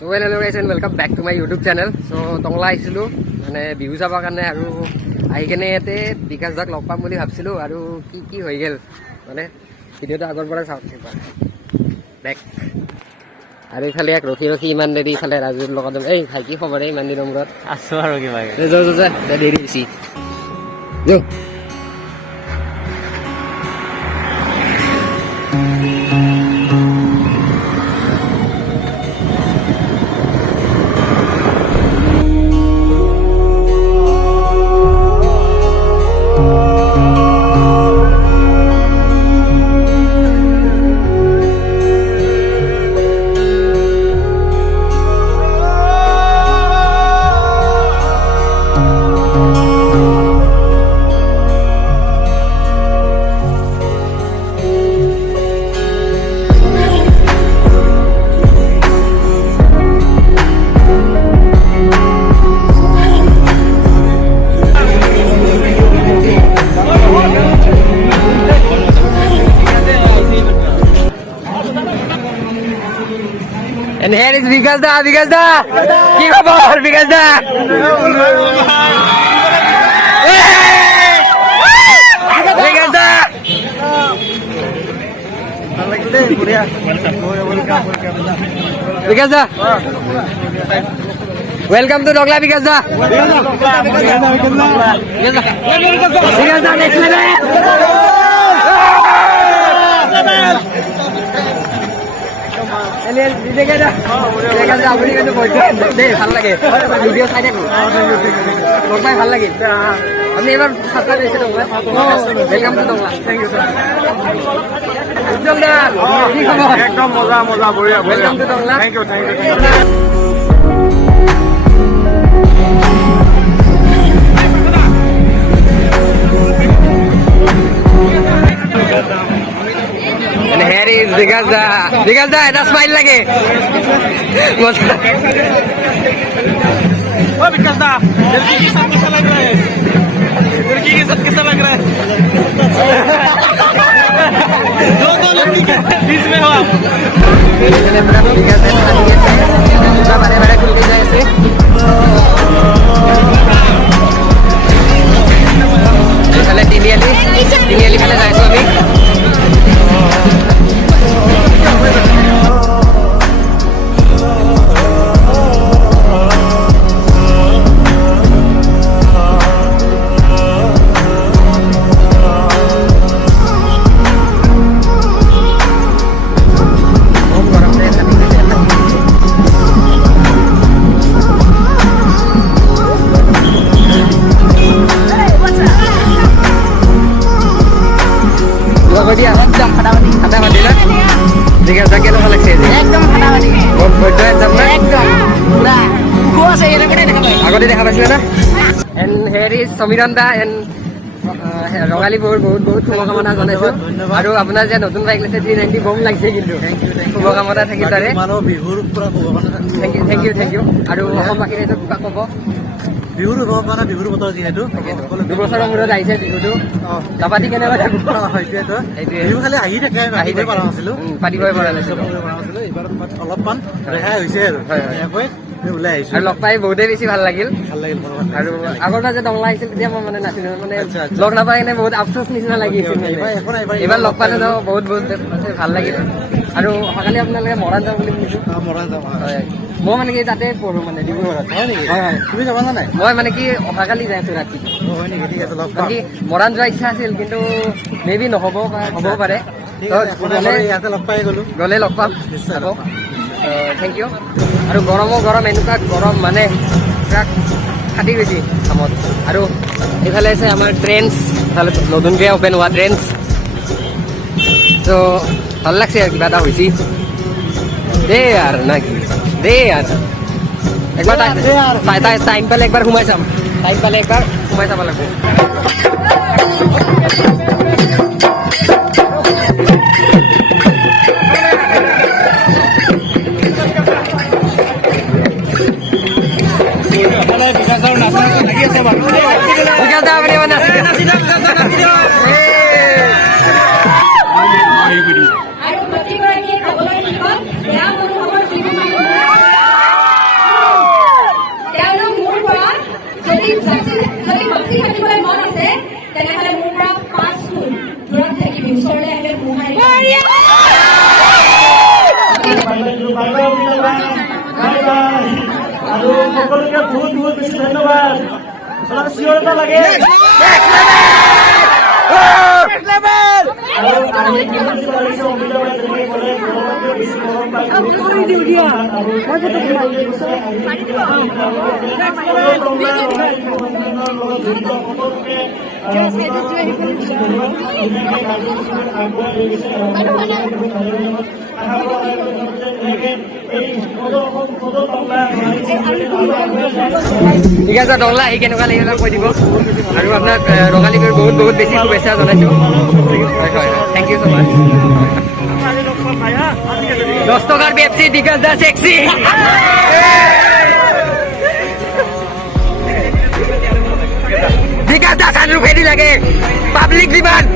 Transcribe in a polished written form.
So hello guys and welcome back to my YouTube channel. So Tangla আহিছিলোঁ মানে বিহু যাবৰ কাৰণে আৰু আহি কেনে ইয়াতে বিকাশ দাক লগ পাম বুলি ভাবিছিলোঁ আৰু কি হৈ গ'ল মানে ভিডিঅ'টো আগৰ পৰা চাওক একবাৰ বেক আৰু ইফালে এক ৰখি ইমান দেৰি ইফালে ৰাজুৰ লগত এই ভাই কি খবৰ ইমান দিনৰ মূৰত আছোঁ আৰু কিবা দেৰি বেছি যো And here is Vikas da. Ki khabar Vikas da? Vikas da. Vikas da. Welcome to Dogla Vikas da. Vikas da next level. আপুনি কিন্তু দেই ভাল লাগে ভিডিঅ' চাই থাকোঁ লগ পাই ভাল লাগিল আপুনি এইবাৰ ছাবস্ক্ৰাইব কৰিছে welcome to Tangla thank you Ujjwal da কি খবৰ একদম মজা বঢ়িয়া welcome to Tangla thank you And here is Vikas da এটা স্মাইল লাগে ओ विकास दा लड़की के साथ कैसा लग रहा है लड़की के साथ कैसा लग रहा है दो लड़की के बीच में हो आप बड़े खुलते जाए ऐसे তিনিআলি ফালে যাই আছো আমি একদম ফাটাফাটি না ঠিক আছে কেনেকুৱা লাগিছে একদম ফাটাফাটি আগতে দেখা পাইছিলে না and here is Samiran da and Rongali বহুত শুভকামনা জনাইছোঁ আৰু আপোনাৰ যে নতুন বাইক লৈছে 390 বম লাগিছে কিন্তু শুভকামনা থাকিল তাৰে থেংক ইউ আৰু অসমবাসীৰ এইটো কিবা ক'ব বিহুৰ মানে বিহুৰ বতৰ যিহেতু দুবছৰৰ মূৰত আহিছে বিহুটো কাবাডী কেনেকুৱা বিহু খালি আহি থাকে পৰা নাছিলোঁ পাতিবই পৰা নাছিলোঁ এইবাৰ অলপমান ৰেহাই হৈছে আৰু ওলাই আহিছোঁ আৰু লগ পাই বহুতেই বেছি ভাল লাগিল আৰু আগৰবাৰ যে টংলা আহিছিল তেতিয়া মই মানে নাছিলোঁ মানে লগ নাপাই কিনে বহুত আফচোচ নিচিনা লাগিছিল এইবাৰ লগ পালে বহুত ভাল লাগিল আৰু অহাকালি আপোনালোকে মৰাণ যাম বুলি শুনিছোঁ মই মানে কি তাতে পঢ়োঁ মানে ডিব্ৰুগড়ত হয় নেকি তুমি যাবা নাই মই মানে কি অহাকালি যাই আছোঁ ৰাতি হয় নেকি ঠিক আছে লগ মানে কি মৰাণ যোৱা ইচ্ছা আছিল কিন্তু মেবি নহ'বও পাৰে ইয়াতে লগ পাই গ'লে লগ পাম আকৌ থেংক ইউ আৰু গৰম এনেকুৱা গৰম মানে ফাটি গৈছে কামত আৰু এইফালে আছে আমাৰ ট্ৰেন্স ইফালে নতুনকৈ অ'পেন হোৱা ট্ৰেন্স ত' ভাল লাগছে আৰু কিবা এটা হৈছে দেই আৰু না কি দেই আৰু একবাৰ টাইম পালে একবাৰ সোমাই চাম চাব লাগিব বিকাশ দা আপুনি মানে বাই বাই আৰু সকলোকে বহুত বহুত বেছি ধন্যবাদ চিঞৰ এটা লাগে আৰু আমি কিমান পাৰিছো অমিতা বাই তেনেকৈ ক'লে ঘৰতকৈ বেছি মৰম পাই ঠিক আছে ডংলা আহি কেনেকুৱা লাগিলে কৈ দিব আৰু আপোনাক ৰঙালী বিহুৰ বহুত বহুত বেছি শুভেচ্ছা জনাইছোঁ হয় হয় থেংক ইউ ছ' মাছ 10 টকাৰ Pepsi because the sexy because the sunroof হেৰি লাগে পাব্লিক ডিমাণ্ড